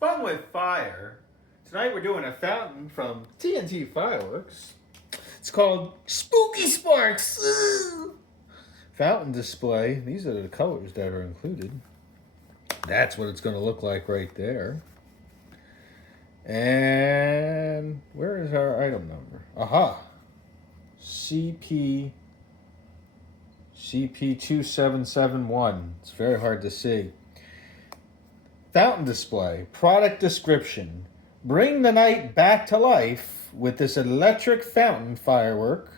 Fun with fire. Tonight we're doing a fountain from TNT Fireworks. It's called Spooky Sparks. Fountain display. These are the colors that are included. That's what it's going to look like right there. And where is our item number? Aha. CP2771. It's very hard to see. Fountain display. Product description. Bring the night back to life with this electric fountain firework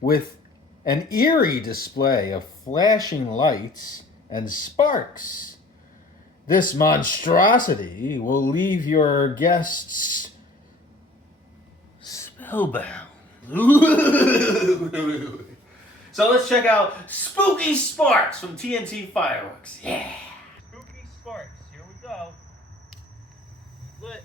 with an eerie display of flashing lights and sparks. This monstrosity will leave your guests spellbound. So let's check out Spooky Sparks from TNT Fireworks. Yeah. Spooky Sparks. Here we go. Lit.